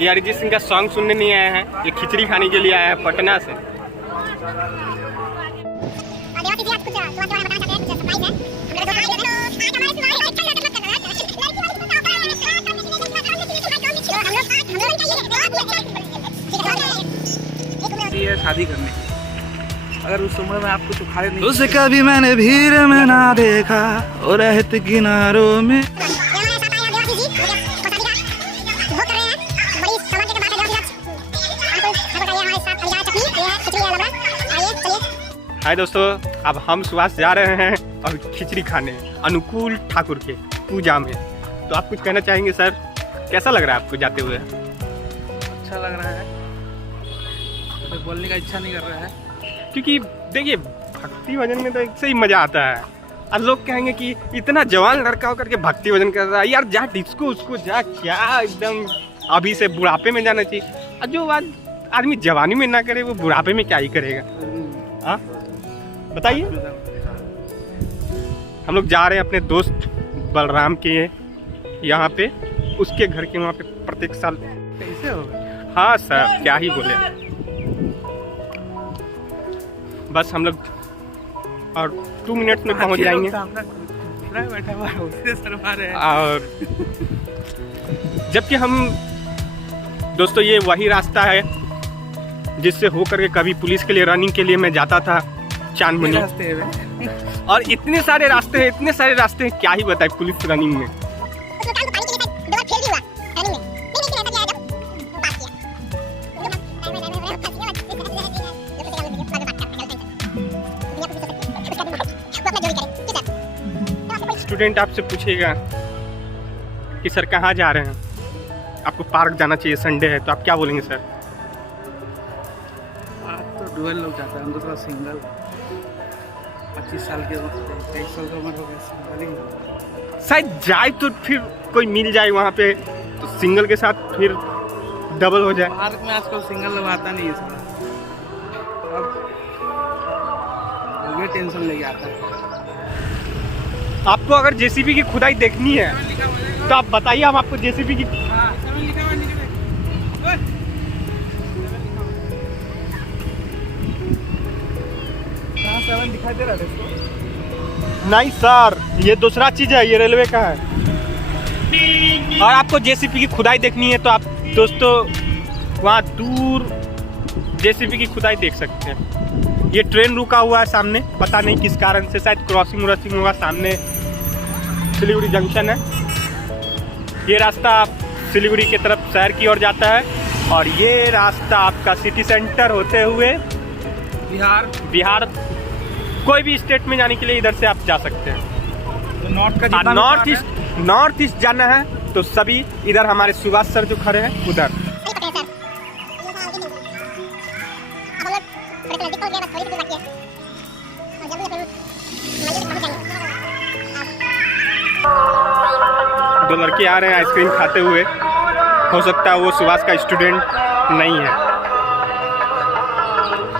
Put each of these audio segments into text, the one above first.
ये अरिजीत सिंह का सॉन्ग सुनने नहीं आए हैं, ये खिचड़ी खाने के लिए आया है पटना से। ये शादी करने की, अगर उस उम्र में आप कुछ उखाड़े नहीं, उसे कभी मैंने भीड़ में ना देखा और रहते किनारों में। हाय दोस्तों, अब हम सुभाष जा रहे हैं और खिचड़ी खाने अनुकूल ठाकुर के पूजा में। तो आप कुछ कहना चाहेंगे सर? कैसा लग रहा है आपको जाते हुए? अच्छा लग रहा है, तो बोलने का इच्छा नहीं कर रहा है, क्योंकि देखिए भक्ति भजन में तो एक से ही मजा आता है। और लोग कहेंगे कि इतना जवान लड़का होकर के भक्ति भजन कर रहा है, यार जा डिस्को उसको जा, क्या एकदम अभी से बुढ़ापे में जाना चाहिए। और जो बात आदमी जवानी में ना करे वो बुढ़ापे में क्या ही करेगा? हाँ बताइए। हम लोग जा रहे हैं अपने दोस्त बलराम के यहाँ पे, उसके घर के वहाँ पे प्रत्येक साल। कैसे होगा? हाँ सर, क्या ही बोले। बस हम लोग और 2 मिनट्स में पहुँच जाएंगे। बैठा हुआ है और जबकि हम दोस्तों ये वही रास्ता है जिससे होकर के कभी पुलिस के लिए रनिंग के लिए मैं जाता था चांदमनी। और इतने सारे रास्ते हैं, क्या ही बताए पुलिस रनिंग में। स्टूडेंट आपसे पूछेगा कि सर कहाँ जा रहे हैं, आपको पार्क जाना चाहिए, संडे है, तो आप क्या बोलेंगे सर? आप तो डुअल लोग जाता है, हम तो थोड़ा सिंगल, 25 साल के 23 साल का उम्र हो गया, सिंगल ही शायद जाए तो फिर कोई मिल जाए वहाँ पे, तो सिंगल के साथ फिर डबल हो जाए। पार्क में आजकल सिंगल लोग आता नहीं है सर, अब ये टेंशन लेके आता है। आपको अगर जेसीबी की खुदाई देखनी है तो आप बताइए, हम आपको जेसीबी की दिखाई दे रहा है। नहीं सर, ये दूसरा चीज है, ये रेलवे का है। और आपको जेसीबी की खुदाई देखनी है तो आप दोस्तों वहाँ दूर जेसीबी की खुदाई देख सकते हैं। ये ट्रेन रुका हुआ है सामने, पता नहीं किस कारण से, शायद क्रॉसिंग व्रॉसिंग होगा। सामने सिलीगुड़ी जंक्शन है। ये रास्ता सिलीगुड़ी की तरफ शहर की ओर जाता है, और ये रास्ता आपका सिटी सेंटर होते हुए बिहार कोई भी स्टेट में जाने के लिए इधर से आप जा सकते हैं। तो नॉर्थ ईस्ट जाना है तो सभी इधर हमारे सुभाष सर जो खड़े हैं उधर। दो लड़के आ रहे हैं आइसक्रीम खाते हुए, हो सकता है वो सुभाष का स्टूडेंट नहीं है।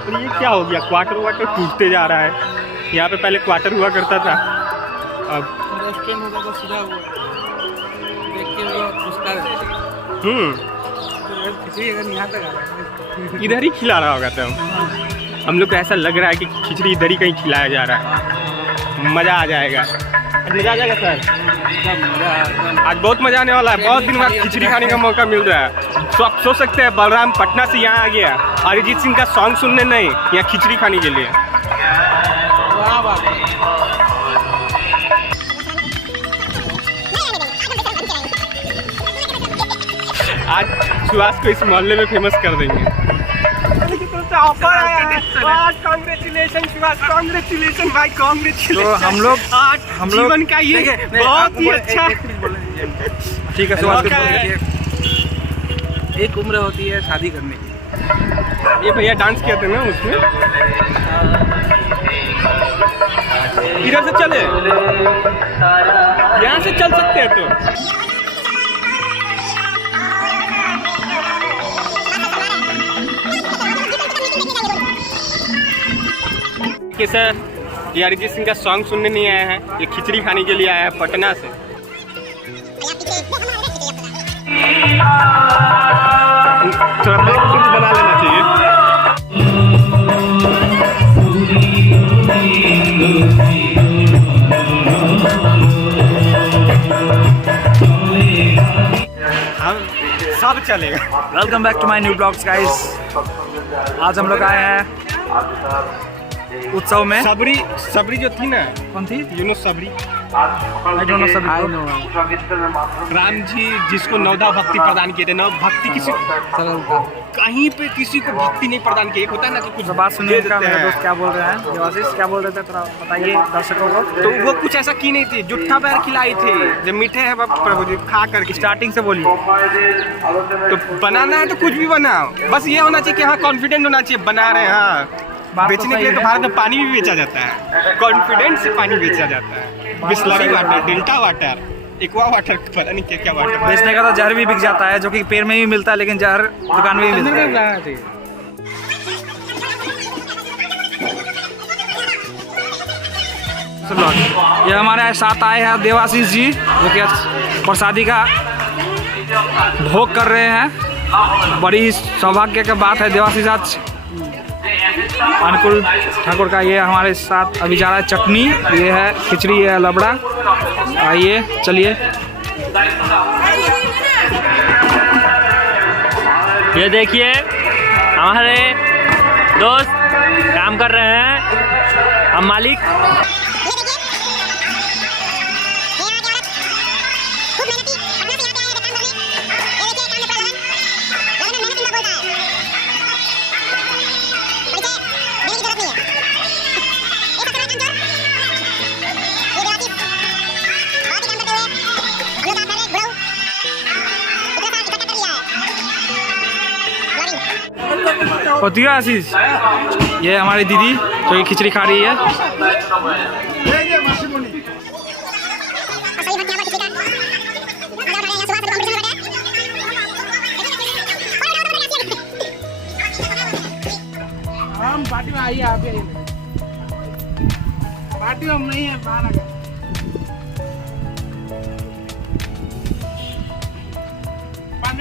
तो ये क्या हो गया, क्वार्टर वाटर टूटते जा रहा है। यहाँ पे पहले क्वार्टर हुआ करता था, अब रेस्टोरेंट होगा तो सीधा हुआ देख के वो पूछता रहता खिचड़ी अगर यहाँ तक आ रहा है इधर ही खिला रहा होगा। तो हम लोग को ऐसा लग रहा है कि खिचड़ी इधर ही कहीं खिलाया जा रहा है। मज़ा आ जाएगा, मज़ा आ जाएगा सर। आज बहुत मज़ा आने वाला है, बहुत दिन बाद खिचड़ी खाने का मौका मिल रहा है। तो आप सोच सकते हैं बलराम पटना से यहाँ आ गया अरिजीत सिंह का सॉन्ग सुनने नहीं, यहाँ खिचड़ी खाने के लिए। आज सुभाष को इस मोहल्ले में फेमस कर देंगे। ऑफर आया है, कांग्रेचुलेशन सुभाष, कांग्रेचुलेशन भाई, कांग्रेचुलेशन। तो हम लोग जीवन का ये बहुत ही अच्छा। ठीक है सुभाष, एक उम्र होती है शादी करने की। ये भैया डांस किया था ना उसमें। इधर से चले, यहाँ से चल सकते हैं तो। सर ये अरिजीत सिंह का सॉन्ग सुनने नहीं आए हैं, ये खिचड़ी खाने के लिए आया है पटना से। थोड़ा बना लेना चाहिए। हम सब चलेगा। Welcome back to my new blogs guys. आज हम लोग आए हैं उत्सव में। सबरी जो थी ना, कौन थी? You know Shabari? I don't know Shabari. I know Ram ji जिसको नवदा भक्ति प्रदान किए थे। नव भक्ति किसी सरलता। कहीं पे किसी को भक्ति नहीं प्रदान की। एक होता है ना कि कुछ तो बात सुनिए दे मेरा देते हैं। दोस्त क्या बोल रहे हैं, देवाशीष क्या बोल रहे थे, थोड़ा बताइए दर्शकों को। तो वो कुछ ऐसा की नहीं थी, जुट्ठा पैर खिलाई थी। जब मीठे है प्रभु जी खा करके स्टार्टिंग से बोलिए। तो बनाना है तो कुछ भी बनाओ, बस ये होना चाहिए कि हाँ कॉन्फिडेंट होना चाहिए बना रहे हैं। हाँ बात तो बेचने के सही लिए तो है। भारत में पानी भी बेचा जाता है, कॉन्फिडेंस से पानी बेचा जाता है। Bisleri water, delta water, aqua water, पता नहीं क्या क्या वाटर। बेचने का तो जहर भी बिक जाता है, जो कि पेड़ में भी मिलता है, लेकिन जहर दुकान में भी मिलता है। ये हमारे साथ आए हैं देवाशीष जी, जो कि प्रसादी का भोग कर रहे हैं। बड़ी सौभाग्य की बात है। देवाशीष आज अनुकूल ठाकुर का ये हमारे साथ अभी जा रहा है। चटनी ये है, खिचड़ी ये है, लबड़ा। आइए चलिए। ये देखिए हमारे दोस्त काम कर रहे हैं। हम मालिक होती है आशीष। ये हमारी दीदी जो ये खिचड़ी खा रही है। हम पार्टी में आइए, आप आइए। पार्टी में हम नहीं है, बाहर आ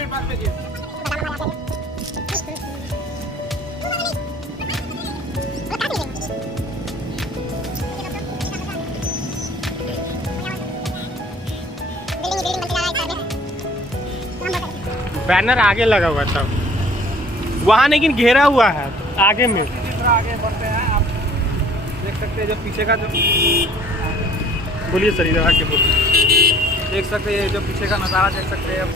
बात करिए। बैनर आगे लगा हुआ था वहाँ, लेकिन घेरा हुआ है आगे में। थोड़ा आगे बढ़ते हैं, आप देख सकते हैं जो पीछे का जो बोलिए सर, इधर आके बोलिए। देख सकते हैं जो पीछे का नज़ारा देख सकते हैं।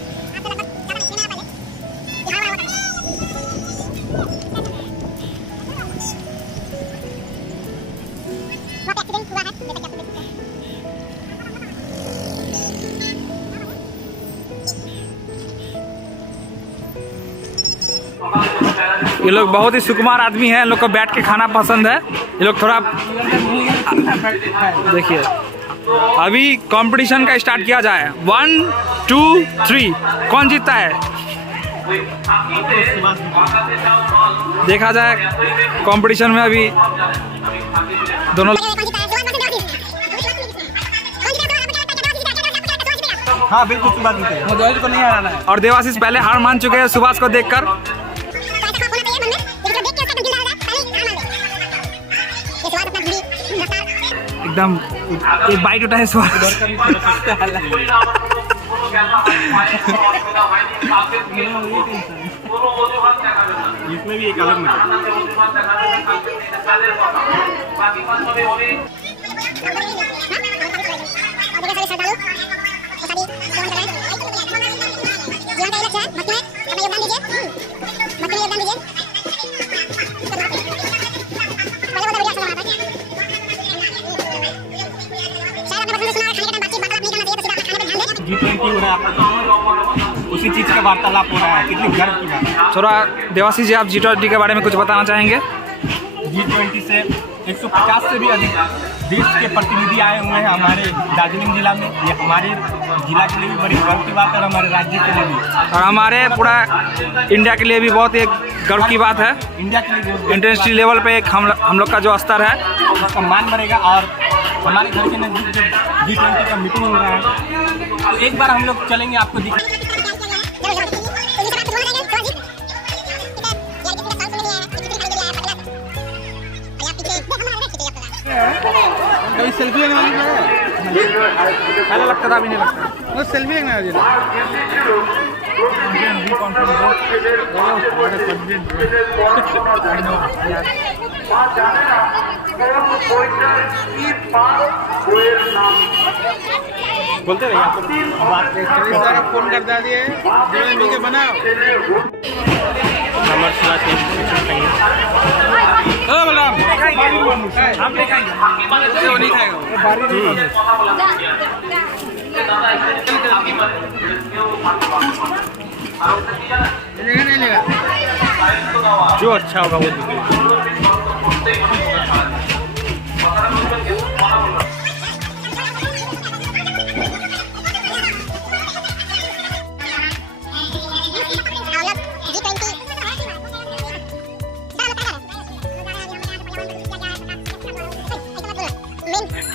ये लोग बहुत ही सुकुमार आदमी हैं। इन लोग को बैठ के खाना पसंद है। ये लोग थोड़ा देखिए, अभी कंपटीशन का स्टार्ट किया जाए। 1 2 3 कौन जीतता है देखा जाए। कंपटीशन में अभी दोनों हाँ बिल्कुल सुभाष जी थे। मुझे को नहीं हराना है। और देवाशीष पहले हार मान चुके हैं सुभाष को देखकर। एकदम एक बाइट उठा है सुभाष। इसमें भी एक अलग मजा। G20 हो रहा है, उसी चीज का वार्तालाप हो रहा है। कितनी गर्व की बात है। थोड़ा देवाशीष जी, आप G20 के बारे में कुछ बताना चाहेंगे? G20 से 150 से भी अधिक देश के प्रतिनिधि आए हुए हैं हमारे दार्जिलिंग जिला में। ये हमारे जिला के लिए भी बड़ी गर्व की बात है और हमारे राज्य के लिए भी, और हमारे पूरा इंडिया के लिए भी बहुत एक गर्व की बात है। इंडिया के लिए भी इंटरनेशनल लेवल पे एक हम लोग का जो स्तर है उसका मान बढ़ेगा। और हमारे घर के नज़दीक जब G20 का मीटिंग हो रहा है, एक बार हम लोग चलेंगे, आपको सेल्फी लेने वाली है। पहले लगता था, अभी नहीं लगता। वो सेल्फी लेने वाली है। बोलते रहिए आप बात फोन कर दिए मिलके बनाओ। हमारे सुबह से बलराम हम नहीं खाएंगे। वो नहीं खाएगा। लेगा नहीं लेगा। जो अच्छा होगा वो दीजिए।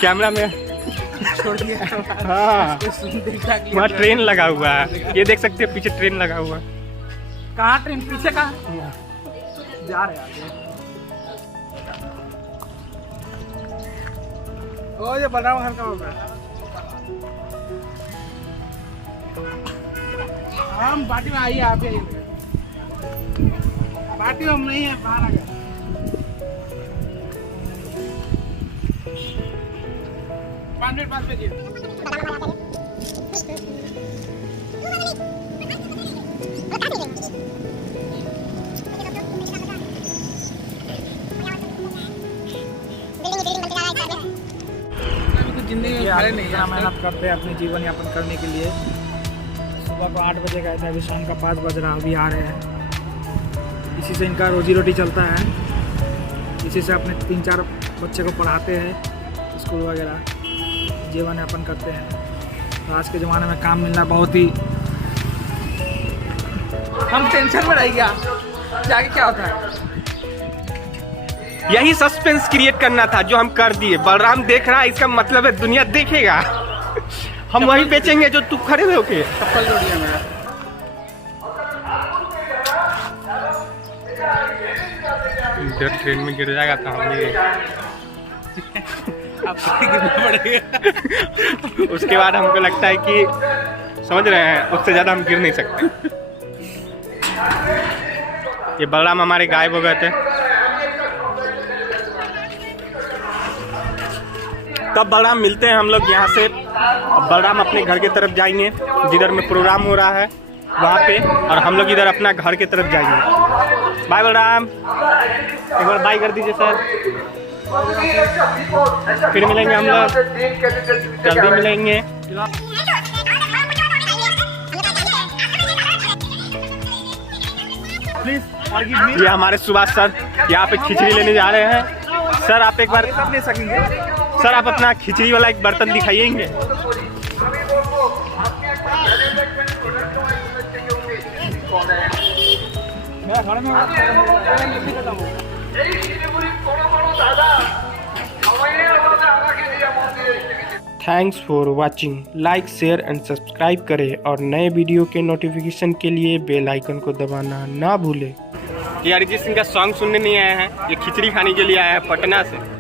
कैमरा में छोड़ दिया। हाँ वहाँ ट्रेन लगा हुआ है, ये देख सकते हैं पीछे ट्रेन लगा हुआ है। कहाँ ट्रेन? पीछे कहाँ जा रहे हैं? ओ ये बलराम घर का होगा। हम पार्टी में आइए, आप आइए। पार्टी में हम नहीं है, बाहर आ गए। पाँच मिनट भेजिए। जिंदगी में खड़े नहीं इतना मेहनत करते हैं अपनी जीवन यापन करने के लिए। सुबह को 8 बजे गए थे, अभी शाम का 5 बज रहा, अभी आ रहे हैं। इसी से इनका रोजी रोटी चलता है। इसी से अपने 3-4 बच्चे को पढ़ाते हैं, स्कूल वगैरह, जीवन यापन करते हैं। तो आज के ज़माने में काम मिलना बहुत ही, हम टेंशन में रह गया जाके क्या होता है। यही सस्पेंस क्रिएट करना था जो हम कर दिए। बलराम देख रहा है, इसका मतलब है दुनिया देखेगा। हम वही बेचेंगे जो तू खड़े हो के। चप्पल जोड़ दिया मेरा। इधर ट्रेन में गिर जाएगा तो हम उसके बाद हमको लगता है कि समझ रहे हैं, उससे ज़्यादा हम गिर नहीं सकते। ये बलराम हमारे गायब हो गए थे, तब बलराम मिलते हैं हम लोग यहाँ से। अब बलराम अपने घर की तरफ जाएंगे, जिधर में प्रोग्राम हो रहा है वहाँ पे, और हम लोग इधर अपना घर की तरफ जाएंगे। बाय बलराम, एक बार बाय कर दीजिए सर। फिर मिलेंगे हम लोग, जल्दी मिलेंगे। ये हमारे सुभाष सर यहाँ पे खिचड़ी लेने जा रहे हैं। सर आप एक बार ले सकेंगे। सर आप अपना खिचड़ी वाला एक बर्तन दिखाइएंगे। मेरा घर में thanks for watching. Like, share and subscribe करें और नए वीडियो के नोटिफिकेशन के लिए बेल आइकन को दबाना ना भूलें। ये अरिजीत सिंह का सॉन्ग सुनने नहीं आए हैं, ये खिचड़ी खाने के लिए आए हैं पटना से।